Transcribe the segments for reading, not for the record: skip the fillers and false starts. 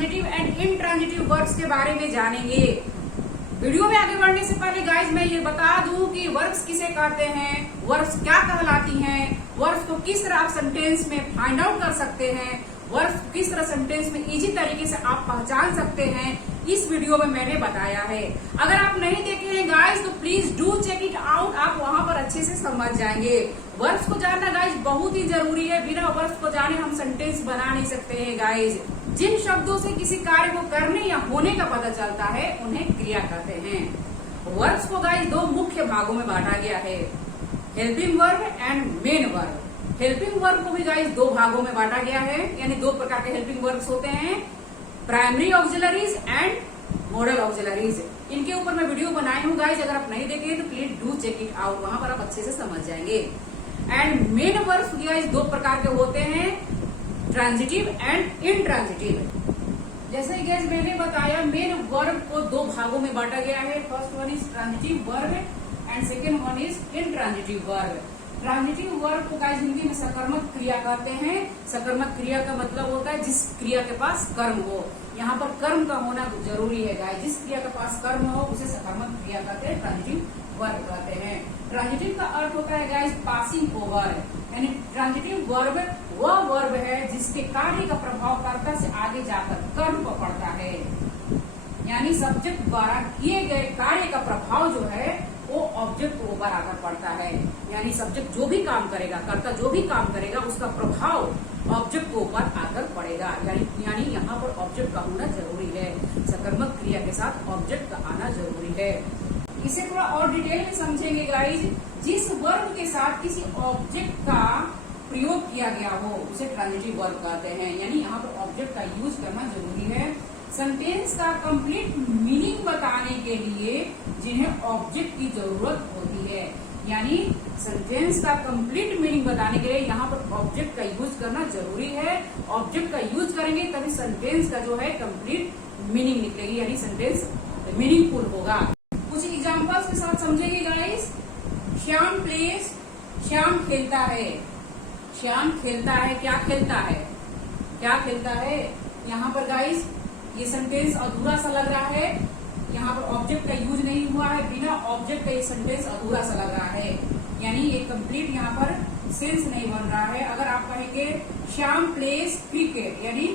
Transitive and intransitive verbs के बारे में जानेंगे। वीडियो में आगे बढ़ने से पहले गाइज मैं ये बता दूं कि वर्ब्स किसे कहते हैं, वर्ब्स क्या कहलाती हैं, वर्ब्स को किस तरह आप सेंटेंस में फाइंड आउट कर सकते हैं, वर्ब्स किस तरह सेंटेंस में इजी तरीके से आप पहचान सकते हैं, इस वीडियो में मैंने बताया है। अगर आप नहीं देखे हैं गाइज तो please do check it out, आप वहां पर अच्छे से समझ जाएंगे। वर्ब्स को जानना गाइज बहुत ही जरूरी है, बिना वर्ब्स को जाने हम सेंटेंस बना नहीं सकते हैं गाइज। जिन शब्दों से किसी कार्य को करने या होने का पता चलता है उन्हें क्रिया कहते हैं। वर्ब्स को गाइज दो मुख्य भागों में बांटा गया है, helping verb and main verb. Helping verb को भी गाइज दो भागों में बांटा गया है, यानी दो प्रकार के हेल्पिंग वर्ब्स होते हैं, primary auxiliaries and model auxiliaries. इनके ऊपर मैं वीडियो बनाई हूँ गाइज, अगर आप नहीं देखे तो please do check it out, वहां पर आप अच्छे से समझ जाएंगे। एंड मेन वर्ब्स गाइज दो प्रकार के होते हैं, ट्रांजिटिव एंड इनट्रांजिटिव। जैसे कि गाइज मैंने बताया मेन वर्ब को दो भागों में बांटा गया है, first one is transitive verb and second one is intransitive verb. Transitive verb को गाइज हिंदी में सकर्मक क्रिया कहते हैं। सकर्मक क्रिया का मतलब होता है जिस क्रिया के पास कर्म हो, यहाँ पर कर्म का होना जरूरी है गाइज, जिस क्रिया के पास कर्म हो उसे सकर्मक क्रिया कहते हैं, ट्रांजिटिव वर्ब कहते हैं। ट्रांजिटिव का अर्थ होता है गाइज पासिंग ओवर, यानी ट्रांजिटिव वर्ब वह वर्ब है जिसके कार्य का प्रभाव कर्ता से आगे जाकर कर्म को पड़ता है, यानी सब्जेक्ट द्वारा किए गए कार्य का प्रभाव जो है वो ऑब्जेक्ट के ऊपर आकर पड़ता है, यानी सब्जेक्ट जो भी काम करेगा, कर्ता जो भी काम करेगा उसका प्रभाव ऑब्जेक्ट के ऊपर आकर पड़ेगा, यानी यहाँ पर ऑब्जेक्ट का होना जरूरी है। सकर्मक क्रिया के साथ ऑब्जेक्ट का आना जरूरी है। इसे थोड़ा और डिटेल में समझेंगे गाइज, जिस वर्ब के साथ किसी ऑब्जेक्ट का प्रयोग किया गया हो उसे ट्रांजिटिव वर्ब कहते हैं, यानी यहाँ पर ऑब्जेक्ट का यूज करना जरूरी है। सेंटेंस का कंप्लीट मीनिंग बताने के लिए जिन्हें ऑब्जेक्ट की जरूरत होती है, यानी सेंटेंस का कंप्लीट मीनिंग बताने के लिए यहाँ पर ऑब्जेक्ट का यूज करना जरूरी है। ऑब्जेक्ट का यूज करेंगे तभी सेंटेंस का जो है कंप्लीट मीनिंग निकलेगी, यानी सेंटेंस मीनिंगफुल होगा। कुछ एग्जांपल्स के साथ समझेंगे गाइस। श्याम प्लेस, श्याम खेलता है। श्याम खेलता है, क्या खेलता है, क्या खेलता है। यहाँ पर गाइस ये सेंटेंस अधूरा सा लग रहा है, यहाँ पर ऑब्जेक्ट का यूज नहीं हुआ है, बिना ऑब्जेक्ट का ये सेंटेंस अधूरा सा लग रहा है, यानी ये कंप्लीट यहाँ पर सेंस नहीं बन रहा है। अगर आप कहेंगे श्याम प्लेस क्रिकेट, यानी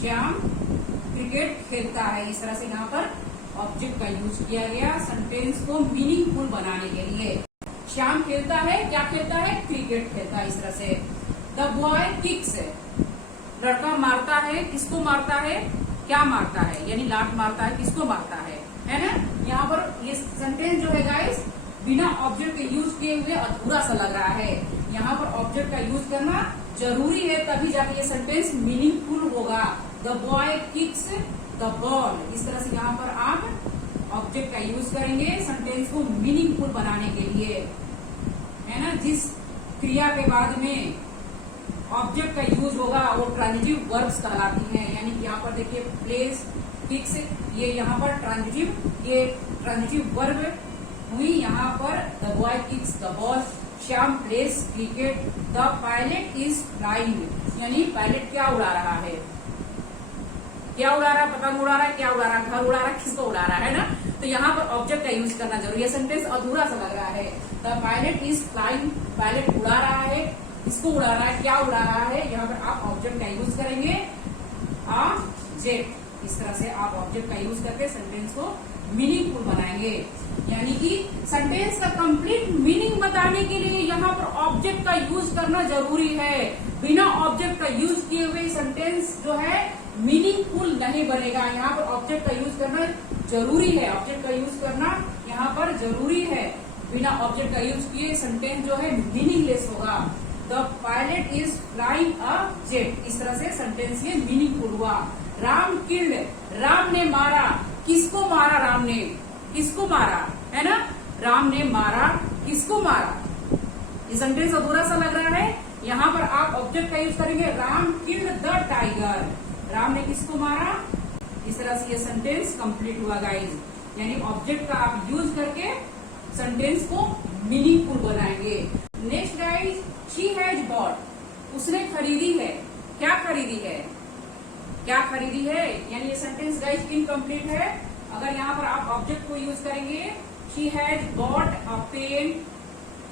श्याम क्रिकेट खेलता है, इस तरह से यहाँ पर ऑब्जेक्ट का यूज किया गया सेंटेंस को मीनिंगफुल बनाने के लिए। श्याम खेलता है, क्या खेलता है, क्रिकेट खेलता है, इस तरह से। द बॉय किक्स, लड़का मारता है, किसको मारता है, क्या मारता है, यानी लात मारता है, किसको मारता है ना। यहाँ पर ये सेंटेंस जो है गाइस बिना ऑब्जेक्ट के यूज किए हुए अधूरा सा लग रहा है, यहाँ पर ऑब्जेक्ट का यूज करना जरूरी है, तभी जाके ये सेंटेंस मीनिंगफुल होगा। The boy kicks the ball, इस तरह से यहाँ पर आप ऑब्जेक्ट का यूज करेंगे सेंटेंस को मीनिंगफुल बनाने के लिए, है ना। जिस क्रिया के बाद में ऑब्जेक्ट का यूज होगा वो ट्रांजिटिव वर्ब्स कहलाती हैं, यानी कि यहाँ पर देखिए प्लेस, किक्स, ये यहाँ पर ट्रांजिटिव वर्ब हुई। यहाँ पर the boy kicks the ball, Shyam place cricket, the pilot is flying, यानी पायलट क्या उड़ा रहा है, क्या उड़ा रहा है, पतंग उड़ा रहा है, क्या उड़ा रहा है, घर उड़ा रहा है, किसको उड़ा रहा है ना। तो यहाँ पर ऑब्जेक्ट का यूज करना जरूरी है, सेंटेंस अधूरा सा लग रहा है। The pilot is flying, pilot उड़ा रहा है, इसको उड़ा रहा है, क्या उड़ा रहा है, यहाँ पर आप ऑब्जेक्ट का यूज करेंगे आ जेट, इस तरह से आप ऑब्जेक्ट का यूज करके सेंटेंस को मीनिंगफुल बनाएंगे, यानी कि सेंटेंस का कंप्लीट मीनिंग बताने के लिए यहाँ पर ऑब्जेक्ट का यूज करना जरूरी है। बिना ऑब्जेक्ट का यूज किए हुए सेंटेंस जो है मीनिंगफुल नहीं बनेगा, यहाँ पर ऑब्जेक्ट का यूज करना जरूरी है, ऑब्जेक्ट का यूज करना यहाँ पर जरूरी है। बिना ऑब्जेक्ट का यूज किए सेंटेंस जो है मीनिंगलेस होगा। The pilot is flying a jet, इस तरह से सेंटेंस ये मीनिंगफुल हुआ। राम किल्ड, राम ने मारा, किसको मारा, राम ने किसको मारा, है ना। राम ने मारा, किसको मारा, ये सेंटेंस अधूरा सा लग रहा है, यहाँ पर आप ऑब्जेक्ट का यूज करेंगे। Ram killed the tiger, Ram ने किसको मारा, इस तरह से ये सेंटेंस कंप्लीट हुआ गाइज, यानी ऑब्जेक्ट का आप यूज करके सेंटेंस को मीनिंगफुल बनाएंगे। Next guys, she has bot, उसने खरीदी है, क्या खरीदी है, क्या खरीदी है, यानी ये सेंटेंस गाइस इनकम्प्लीट है। अगर यहाँ पर आप ऑब्जेक्ट को यूज करेंगे, she has bought a pen,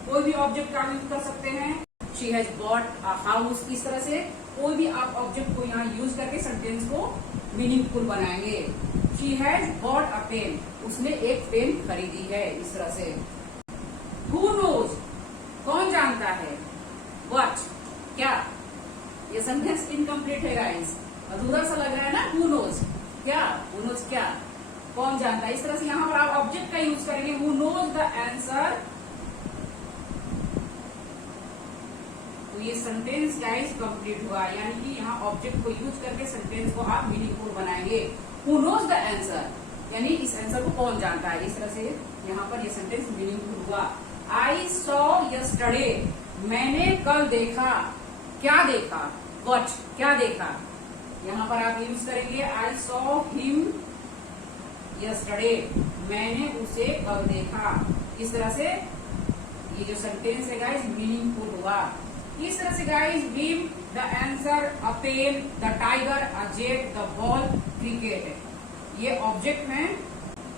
कोई भी ऑब्जेक्ट का यूज कर सकते हैं। She has bought a house, इस तरह से कोई भी आप ऑब्जेक्ट को यहाँ यूज करके सेंटेंस को मीनिंगफुल बनाएंगे। She has bought a pen, उसने एक पेन खरीदी है, इस तरह से। हु नोज, कौन जानता है। व्हाट, क्या, ये सेंटेंस इनकम्प्लीट है गाइस, अधूरा सा लग रहा है ना। हु नोज, क्या, हु नोज क्या, कौन जानता है। इस तरह से यहाँ पर आप ऑब्जेक्ट का यूज करेंगे। हु नोज द आंसर, तो ये सेंटेंस गाइस कंप्लीट हुआ, यानी कि यहाँ ऑब्जेक्ट को यूज करके सेंटेंस को आप मीनिंगफुल बनाएंगे। हु नोज द आंसर, यानी इस आंसर को कौन जानता है। इस तरह से यहाँ पर ये सेंटेंस मीनिंगफुल हुआ। आई सॉ यस्टरडे, मैंने कल देखा, क्या देखा। व्हाट, क्या देखा, यहाँ पर आप यूज करेंगे आई सॉ हिम यस्टरडे, मैंने उसे कल देखा। इस तरह से ये जो सेंटेंस है गाइस मीनिंगफुल हुआ। इस तरह से guys beam, the answer, a pen, the tiger, a jet, the ball, cricket, ये ऑब्जेक्ट हैं।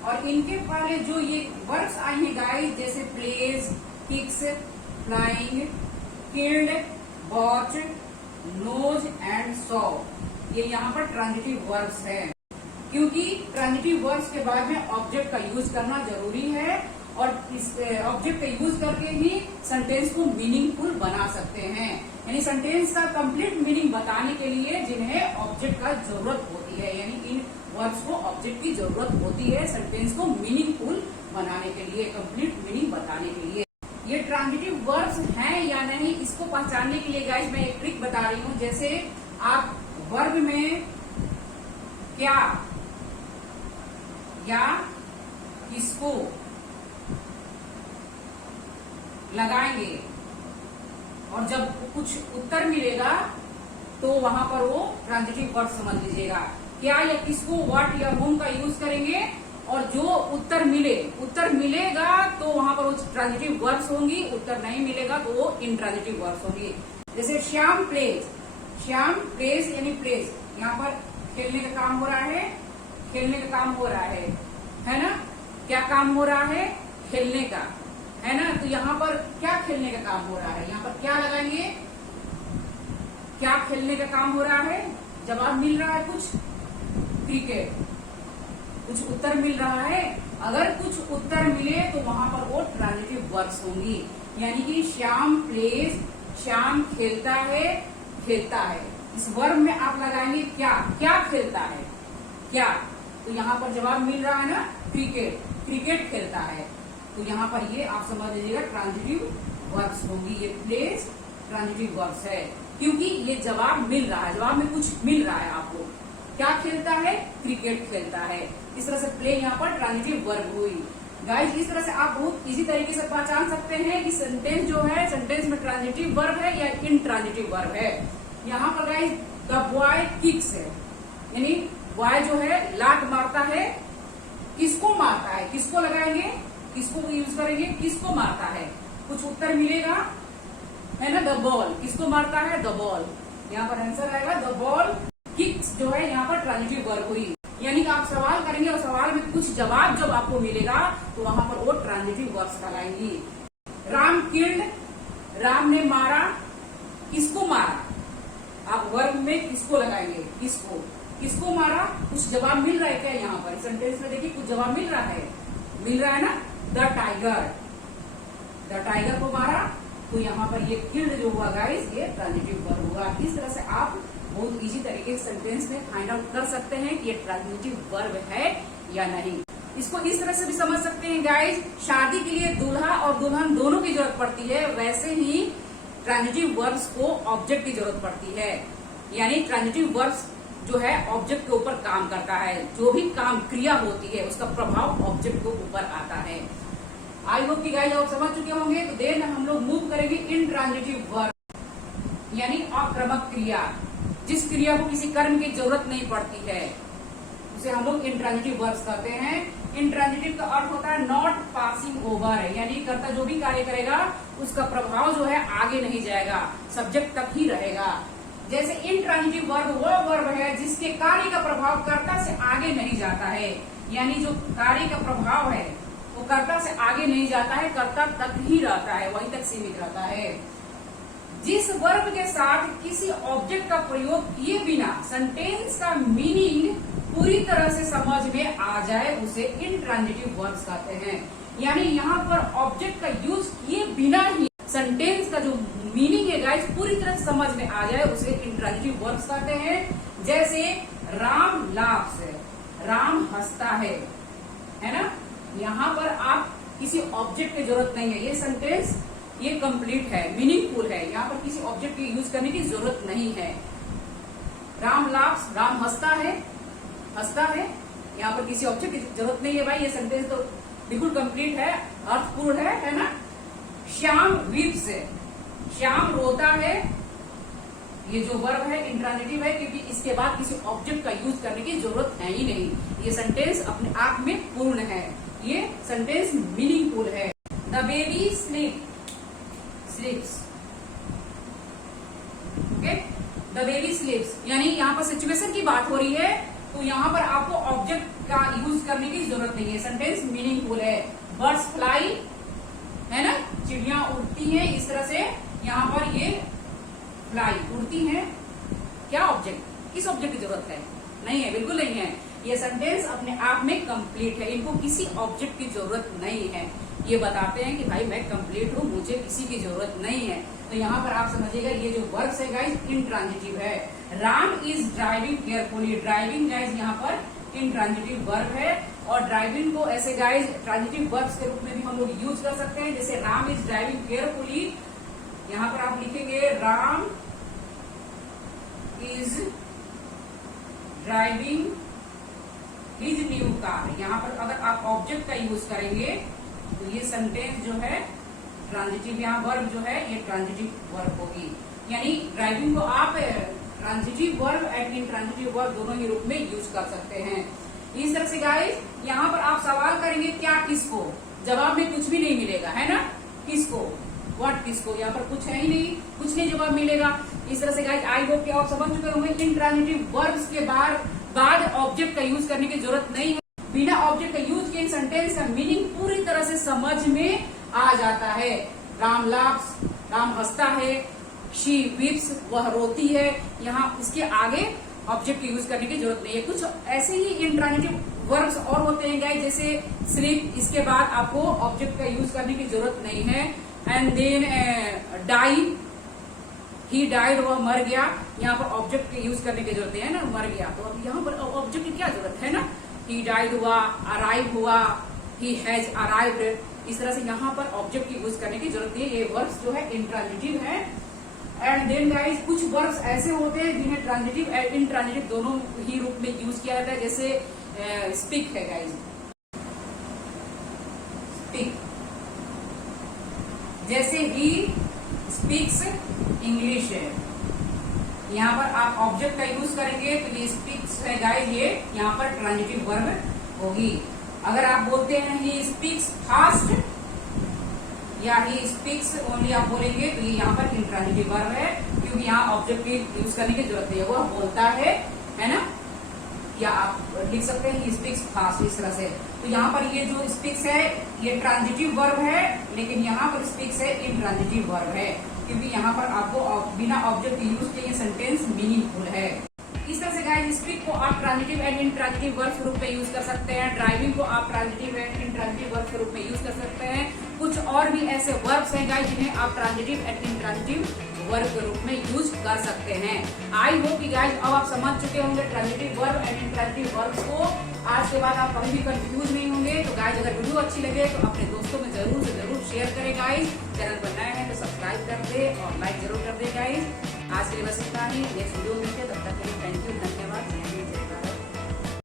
और इनके पहले जो ये वर्ब्स आए हैं गाइस, जैसे plays, kicks, flying, killed, watch, knows and saw, ये यहाँ पर ट्रांजिटिव वर्ब्स हैं, क्योंकि ट्रांजिटिव वर्ब्स के बाद में ऑब्जेक्ट का यूज करना जरूरी है। और इस ऑब्जेक्ट का यूज करके ही सेंटेंस को मीनिंगफुल बना सकते हैं। यानी सेंटेंस का कंप्लीट मीनिंग बताने के लिए जिन्हें ऑब्जेक्ट का जरूरत होती है, यानी इन वर्ड्स को ऑब्जेक्ट की जरूरत होती है सेंटेंस को मीनिंगफुल बनाने के लिए, कंप्लीट मीनिंग बताने के लिए। ये ट्रांजिटिव वर्ब्स हैं या नहीं, इसको पहचानने के लिए गाइस मैं एक ट्रिक बता रही हूँ। जैसे आप वर्ब में क्या या किसको लगाएंगे और जब कुछ उत्तर मिलेगा तो वहां पर वो ट्रांजिटिव वर्ब समझ लीजिएगा। क्या या किसको, व्हाट या होम का यूज करेंगे और जो उत्तर मिलेगा तो वहां पर वो ट्रांजिटिव वर्ब्स होंगी, उत्तर नहीं मिलेगा तो वो इंट्रांजिटिव वर्ब्स होंगी। जैसे श्याम प्लेज, श्याम प्लेज यानी प्लेज, यहाँ पर खेलने का काम हो रहा है, खेलने का काम हो रहा है ना। क्या काम हो रहा है, खेलने का, है ना। तो यहाँ पर क्या खेलने का काम हो रहा है, यहाँ पर क्या लगाएंगे, क्या खेलने का काम हो रहा है। जवाब मिल रहा है कुछ, क्रिकेट, कुछ उत्तर मिल रहा है। अगर कुछ उत्तर मिले तो वहां पर वो ट्रांजिटिव वर्ब्स होंगी, यानी कि श्याम प्लेज, श्याम खेलता है, खेलता है। इस वर्ब में आप लगाएंगे क्या, क्या खेलता है, क्या, तो यहाँ पर जवाब मिल रहा है ना, क्रिकेट, क्रिकेट खेलता है। तो यहाँ पर ये आप समझ लीजिएगा ट्रांजिटिव वर्ब्स होंगी। ये प्लेस ट्रांजिटिव वर्ब्स है, क्योंकि ये जवाब मिल रहा है, जवाब में कुछ मिल रहा है आपको। क्या खेलता है, क्रिकेट खेलता है। इस तरह से प्ले यहाँ पर ट्रांजिटिव वर्ब हुई। गाइस इस तरह से आप बहुत इजी तरीके से पहचान सकते हैं कि सेंटेंस जो है, सेंटेंस में ट्रांजिटिव वर्ब है या इंट्रांजिटिव वर्ब है। यहाँ पर गाइस द बॉय किक्स है, यानी बॉय जो है लात मारता है। किसको मारता है, किसको लगाएंगे, किसको यूज करेंगे, किसको मारता है। कुछ उत्तर मिलेगा, है ना। द बॉल, किसको मारता है, द बॉल। यहाँ पर आंसर आएगा द बॉल किक्स, जो है यहाँ पर ट्रांजिटिव वर्ब हुई। यानी कि आप सवाल करेंगे और सवाल में कुछ जवाब जब आपको मिलेगा तो वहां पर वो ट्रांजिटिव वर्ब्स लगाएंगी। राम किल्ड, राम ने मारा, किसको मारा। आप वर्ब में किसको लगाएंगे, किसको, किसको मारा। कुछ जवाब मिल रहा है क्या, यहाँ पर सेंटेंस में देखिए कुछ जवाब मिल रहा है ना। द टाइगर, द टाइगर को मारा, तो यहाँ पर ये किल्ड जो हुआ गाइस, ये ट्रांजिटिव वर्ब हुआ। इस तरह से आप बहुत इजी तरीके से सेंटेंस में फाइंड आउट कर सकते हैं कि ये ट्रांजिटिव वर्ब है या नहीं। इसको इस तरह से भी समझ सकते हैं गाइस, शादी के लिए दूल्हा और दुल्हन दोनों की जरूरत पड़ती है, वैसे ही ट्रांजिटिव वर्ब्स को ऑब्जेक्ट की जरूरत पड़ती है। यानी ट्रांजिटिव वर्ब्स जो है ऑब्जेक्ट के ऊपर काम करता है, जो भी काम क्रिया होती है उसका प्रभाव ऑब्जेक्ट के ऊपर आता है। आई होप की गाइस आप समझ चुके होंगे। तो देन हम लोग मूव करेंगे इंट्रांजिटिव वर्ब, यानी अक्रमक क्रिया, जिस क्रिया को किसी कर्म की जरूरत नहीं पड़ती है उसे हम लोग इंट्रांजिटिव वर्ब्स कहते हैं। इंट्रांजिटिव का अर्थ होता है नॉट पासिंग ओवर, यानी कर्ता जो भी कार्य करेगा उसका प्रभाव जो है आगे नहीं जाएगा, सब्जेक्ट तक ही रहेगा। जैसे इंट्रांजिटिव वर्ब वो वर्ब है जिसके कार्य का प्रभाव कर्ता से आगे नहीं जाता है, यानी जो कार्य का प्रभाव है वो कर्ता से आगे नहीं जाता है, कर्ता तक ही रहता है, वहीं तक सीमित रहता है। जिस वर्ब के साथ किसी ऑब्जेक्ट का प्रयोग किए बिना सेंटेंस का मीनिंग पूरी तरह से समझ में आ जाए उसे इंट्रांजिटिव वर्ब्स कहते हैं। यानी यहाँ पर ऑब्जेक्ट का यूज किए बिना ही सेंटेंस का जो मीनिंग है गाइस पूरी तरह से समझ में आ जाए उसे इंट्रांजिटिव वर्ब्स कहते हैं। जैसे राम लाफ्स, राम हंसता है ना। यहाँ पर आप किसी ऑब्जेक्ट की जरूरत नहीं है, ये सेंटेंस ये कंप्लीट है, मीनिंगफुल है, यहाँ पर किसी ऑब्जेक्ट की यूज करने की जरूरत नहीं है। राम लाफ्स, राम हंसता है, यहाँ पर किसी ऑब्जेक्ट की जरूरत नहीं है भाई, ये सेंटेंस तो बिल्कुल कंप्लीट है, अर्थपूर्ण है ना। श्याम वीप्स, श्याम रोता है, ये जो वर्ब है इंट्रांजिटिव है क्योंकि इसके बाद किसी ऑब्जेक्ट का यूज करने की जरूरत है ही नहीं, ये सेंटेंस अपने आप में पूर्ण है, ये सेंटेंस मीनिंगफुल है। The baby स्लीप्स, okay, the baby स्लीप्स, यानी यहाँ पर सिचुएशन की बात हो रही है तो यहाँ पर आपको ऑब्जेक्ट का यूज करने की जरूरत नहीं है, सेंटेंस मीनिंगफुल है। बर्ड्स फ्लाई, है ना, चिड़िया उड़ती हैं, इस तरह से यहाँ पर ये फ्लाई उड़ती हैं, क्या ऑब्जेक्ट, किस ऑब्जेक्ट की जरूरत है, नहीं है, बिल्कुल नहीं है, ये सेंटेंस अपने आप में कंप्लीट है, इनको किसी ऑब्जेक्ट की जरूरत नहीं है। ये बताते हैं कि भाई मैं कंप्लीट हूँ, मुझे किसी की जरूरत नहीं है। तो यहाँ पर आप समझिएगा ये जो वर्ब्स है गाइस इंट्रांजिटिव है। Ram is driving carefully, driving guys यहाँ पर इंट्रांजिटिव वर्ब है और ड्राइविंग को ऐसे गाइस ट्रांजिटिव वर्ब्स के रूप में भी हम लोग यूज कर सकते हैं। जैसे राम इज ड्राइविंग केयरफुली, यहाँ पर आप लिखेंगे Ram is driving his new car. यहाँ पर अगर आप ऑब्जेक्ट का यूज करेंगे तो ये सेंटेंस जो है ट्रांजिटिव, यहाँ वर्ब जो है ये ट्रांजिटिव वर्ब होगी। यानी ड्राइविंग को आप transitive verb and intransitive verb दोनों ही रूप में यूज कर सकते हैं। इस तरह से गाइस यहाँ पर आप सवाल करेंगे क्या किसको, जवाब में कुछ भी नहीं मिलेगा, है ना, किसको, व्हाट किसको, यहाँ पर कुछ है ही नहीं, कुछ नहीं जवाब मिलेगा। इस तरह से गाइस आई होप कि आप समझ चुके होंगे इंट्रांजिटिव वर्ब्स के बाद ऑब्जेक्ट का यूज करने की जरूरत नहीं है। बिना ऑब्जेक्ट का यूज किए सेंटेंस का मीनिंग पूरी तरह से समझ में आ जाता है। राम लाफ्स, राम हंसता है, शी वीप्स, वह रोती है, यहाँ इसके आगे ऑब्जेक्ट यूज करने की जरूरत नहीं है। कुछ ऐसे ही इंट्रांजिटिव वर्ब्स और होते हैं गाइस, जैसे स्लीप, इसके बाद आपको ऑब्जेक्ट का यूज करने की जरूरत नहीं है। And then die, he died, वह मर गया, यहाँ पर ऑब्जेक्ट के यूज करने की जरूरत है ना, मर गया, तो अब यहाँ पर ऑब्जेक्ट की क्या जरूरत है ना। ही डाइड हुआ, अराइव हुआ, ही हैज अराइव्ड, इस तरह से यहाँ पर ऑब्जेक्ट की यूज करने की जरूरत है। ये वर्ब्स जो है इंट्रांजिटिव है। एंड देन गाइस कुछ वर्ब्स ऐसे होते हैं जिन्हें ट्रांजिटिव एंड इंट्रांजिटिव दोनों ही रूप में यूज किया जाता है। जैसे स्पीक है गाइस, स्पीक, जैसे ही स्पीक्स इंग्लिश है, यहाँ पर आप ऑब्जेक्ट का यूज करेंगे तो ये स्पीक्स है गाइस, ये यहाँ पर ट्रांजिटिव वर्ब होगी। अगर आप बोलते हैं ही स्पीक्स फास्ट या ही स्पीक्स ओनली आप बोलेंगे तो ये यहाँ पर इंट्रांजिटिव वर्ब है, क्योंकि यहाँ ऑब्जेक्ट की यूज करने की जरूरत नहीं है, वह बोलता है ना, या आप लिख सकते हैं ही स्पीक्स फास्ट, इस तरह से। तो यहाँ पर ये जो स्पीक्स है ये ट्रांजिटिव वर्ब है, लेकिन यहाँ पर स्पीक्स है इंट्रांजिटिव वर्ब है, क्योंकि यहाँ पर आपको बिना ऑब्जेक्ट यूज किए सेंटेंस मीनिंगफुल है। इस तरह से गाइस स्पीक को आप ट्रांजिटिव एंड इंट्रांजिटिव वर्ब के रूप में यूज कर सकते हैं। ड्राइविंग को आप ट्रांजिटिव एंड इंट्रांजिटिव वर्ब के रूप में यूज कर सकते हैं। कुछ और भी ऐसे वर्ब्स हैं गाइस जिन्हें आप ट्रांजिटिव एंड इंट्रांजिटिव वर्ब के रूप में यूज कर सकते हैं। आई होप कि गाइस अब आप समझ चुके होंगे transitive verb and intransitive verbs को। आज के बाद आप कभी भी कंफ्यूज नहीं होंगे। तो गाइस अगर वीडियो अच्छी लगे तो अपने दोस्तों में जरूर से जरूर शेयर करें गाइस। चैनल पर नए हैं तो सब्सक्राइब कर दे और लाइक जरूर कर दे गाइस। आज के लिए बस इतना ही, नेक्स्ट वीडियो मिलते हैं, तब तक के लिए थैंक यू, धन्यवाद।